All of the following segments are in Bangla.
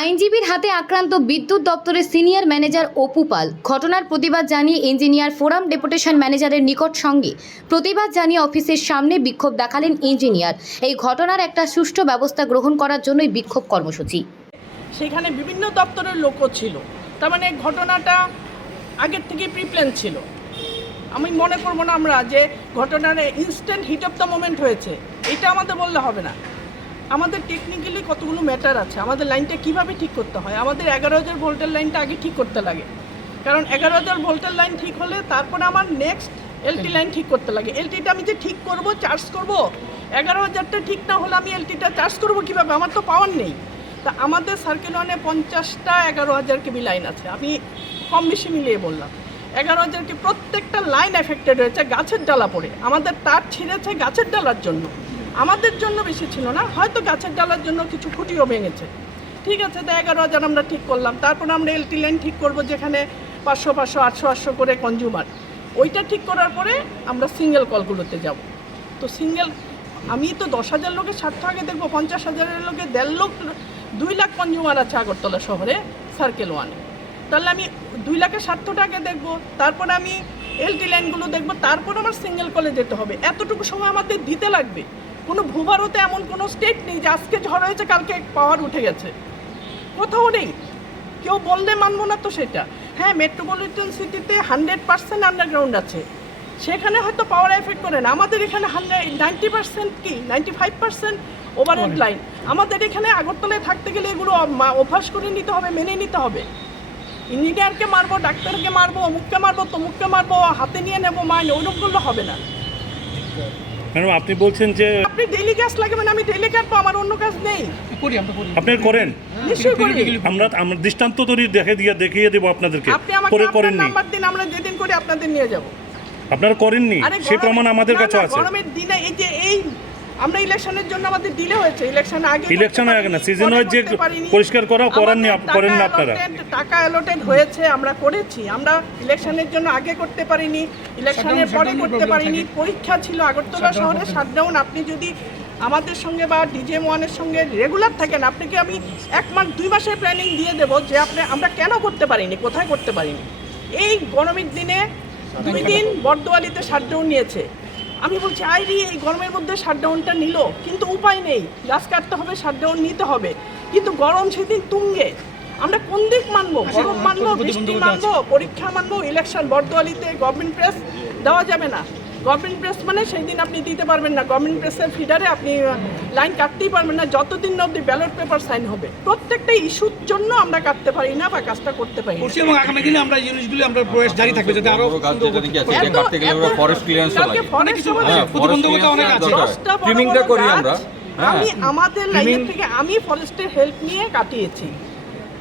আইনজীবীর হাতে আক্রান্ত বিদ্যুৎ দপ্তরের সিনিয়র ম্যানেজার অপু পাল। ঘটনার প্রতিবাদ জানিয়ে ইঞ্জিনিয়ার ফোরাম ডেপুটেশন ম্যানেজারের নিকট সঙ্গে প্রতিবাদ জানিয়ে অফিসের সামনে বিক্ষোভ দেখালেন ইঞ্জিনিয়ার। এই ঘটনার একটা সুষ্ঠু ব্যবস্থা গ্রহণ করার জন্যই বিক্ষোভ কর্মসূচি। সেখানে বিভিন্ন দপ্তরের লোকও ছিল, তার মানে ঘটনাটা আগের থেকে প্রিপ্ল্যান ছিল। আমি মনে করবো না আমরা যে ঘটনার instant heat of the moment হয়েছে, এটা আমাদের বললে হবে না। আমাদের টেকনিক্যালি কতগুলো ম্যাটার আছে, আমাদের লাইনটা কিভাবে ঠিক করতে হয়। আমাদের 11,000 ভোল্টের লাইনটা আগে ঠিক করতে লাগে, কারণ 11,000 ভোল্টের লাইন ঠিক হলে তারপরে আমার নেক্সট এলটি লাইন ঠিক করতে লাগে। এলটিটা আমি যে ঠিক করব, চার্জ করব, 11,000টা ঠিক না হলে আমি এলটিটা চার্জ করব কীভাবে? আমার তো পাওয়ার নেই। তা আমাদের সার্কেল ওয়ানে 50টা 11,000 কেবি লাইন আছে, আমি কম বেশি মিলিয়ে বললাম। 11,000 কে প্রত্যেকটা লাইন এফেক্টেড হয়েছে গাছের ডালা পড়ে। আমাদের তার ছিঁড়েছে গাছের ডালার জন্য, আমাদের জন্য বেশি ছিল না, হয়তো গাছের ডালার জন্য কিছু খুঁটিও ভেঙেছে। ঠিক আছে, তো 11,000 আমরা ঠিক করলাম। তারপর আমরা এলটি লাইন ঠিক করব, যেখানে 500, 800 করে কনজিউমার। ওইটা ঠিক করার পরে আমরা সিঙ্গেল কলগুলোতে যাব। তো সিঙ্গেল আমি তো 10,000 লোকের স্বার্থ আগে দেখবো, 50,000 লোকের 1.5 লাখ 2 লাখ কনজিউমার আছে আগরতলা শহরে সার্কেল ওয়ানে। তাহলে আমি 2 লাখের স্বার্থটা আগে দেখবো, তারপরে আমি এলটি লাইনগুলো দেখবো, তারপর আমার সিঙ্গেল কলে যেতে হবে। এতটুকু সময় আমাদের দিতে লাগবে। কোনো ভূভারতে এমন কোনো স্টেট নেই যে আজকে ঝড় হয়েছে কালকে পাওয়ার উঠে গেছে, কোথাও নেই। কেউ বললে মানবো না তো সেটা। হ্যাঁ, মেট্রোপলিটন সিটিতে 100% আন্ডারগ্রাউন্ড আছে, সেখানে হয়তো পাওয়ার এফেক্ট করে না। আমাদের এখানে 90% কি 95% ওভারহেড লাইন। আমাদের এখানে আগরতলায় থাকতে গেলে এগুলো অভ্যাস করে নিতে হবে, মেনে নিতে হবে। ইঞ্জিনিয়ারকে মারবো, ডাক্তারকে মারবো, অমুককে মারবো, তমুককে মারবো, হাতে নিয়ে নেবো মাইন, ওইরকম করলে হবে না। ম্যাডাম, আপনি বলছেন যে আপনি ডেইলি গ্যাস লাগাবেন, আমি ডেইলি কাটবো, আমার অন্য কাজ নেই। আপনি করেন? নিশ্চয়ই করি। আমরা দৃষ্টান্ত তৈরি দেখিয়ে দেবো আপনাদেরকে। আপনি আমাকে করে আপনার করেননি, নাম্বার দিন, আমরা যেদিন করি আপনাদের নিয়ে যাব। আপনারা করেননি, সেই প্রমাণ আমাদের কাছে আছে। গরমের দিনে এই আমরা ইলেকশনের জন্য আমাদের ডিলে হয়েছে। ইলেকশন আগে না, সিজন ওয়াইজ যে পরিষ্কার করেন না আপনারা। টাকা অ্যালোটেড হয়েছে, আমরা করেছি। আমরা ইলেকশনের জন্য আগে করতে পারিনি, ইলেকশনের পরে করতে পারিনি। পরীক্ষা ছিল আগরতলা শহরে শাটডাউন। আপনি যদি আমাদের সঙ্গে বা ডিজেএম ওয়ানের সঙ্গে রেগুলার থাকেন, আপনাকে আমি 1 মাস 2 মাসের প্ল্যানিং দিয়ে দেবো যে আমরা কেন করতে পারিনি, কোথায় করতে পারিনি। এই গরমের দিনে 2 দিন বর্দোয়ালিতে শাটডাউন নিয়েছে। আমি বলছি আইরি এই গরমের মধ্যে শাটডাউনটা নিল, কিন্তু উপায় নেই, গাছ কাটতে হবে, শাটডাউন নিতে হবে। কিন্তু গরম সেদিন তুঙ্গে, আমরা কোন দিক মানবো? গরম মানবো, বৃষ্টি মানবো, পরীক্ষা মানবো, ইলেকশন? বর্দোয়ালিতে গভর্নমেন্ট প্রেস দেওয়া যাবে না। গভর্নমেন্ট প্রেস মানে সেই দিন আপনি দিতে পারবেন না, গভর্নমেন্ট প্রেসের ফিডারে আপনি লাইন কাটতেই পারবেন না যতদিন না অবধি ব্যালট পেপার সাইন হবে। প্রত্যেকটা ইস্যুর জন্য আমরা কাটতে পারি না বা কাজটা করতে পারি না। এবং আগামী দিনে আমরা এই জিনিসগুলো আমরা প্রয়াস জারি থাকবে যাতে আরো কাটতে গেলে আমরা ফরেস্ট ক্লিয়ারেন্স লাগে, প্রতিবন্ধকতা অনেক আছে। ট্রিমিংটা করি আমরা। আমি আমাদের লাইনের থেকে আমি ফরেস্টের হেল্প নিয়ে কাটিয়েছি।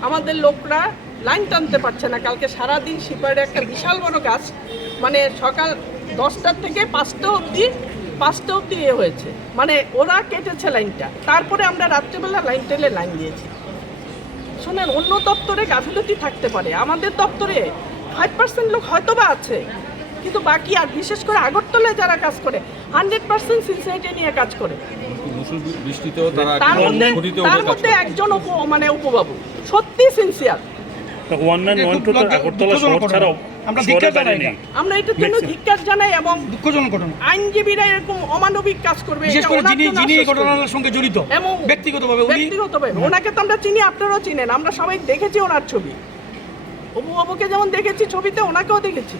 আমাদের লোকরা লাইন টানতে পারছে না। কালকে সারাদিন সিপারে একটা বিশাল বড় গাছ, মানে সকাল 10টা থেকে 5টা অবধি হয়েছে, মানে ওরা কেটেছে লাইনটা। তারপরে আমরা রাত্রেবেলা লাইন টেলে লাইন দিয়েছি। শোনেন, অন্য দপ্তরে গাফিলতি থাকতে পারে, আমাদের দপ্তরে 5% লোক হয়তো বা আছে, কিন্তু বাকি আর বিশেষ করে আগরতলায় যারা কাজ করে 100% সিনসিয়ারিটি নিয়ে কাজ করে। বৃষ্টিতেও তার মধ্যে একজন উপবাবু সত্যি সিনসিয়ার। আমরা এটার জন্য ধিক্কার জানাই এবং আইনজীবীরা এরকম অমানবিক কাজ করবে, বিশেষ করে যিনি এই ঘটনার সঙ্গে জড়িত এবং ব্যক্তিগতভাবে ওনাকে তো আমরা চিনি, আপনারাও চিনেন, আমরা সবাই দেখেছি ওনার ছবি। অপু বাবুকে যেমন দেখেছি ছবিতে, ওনাকেও দেখেছি।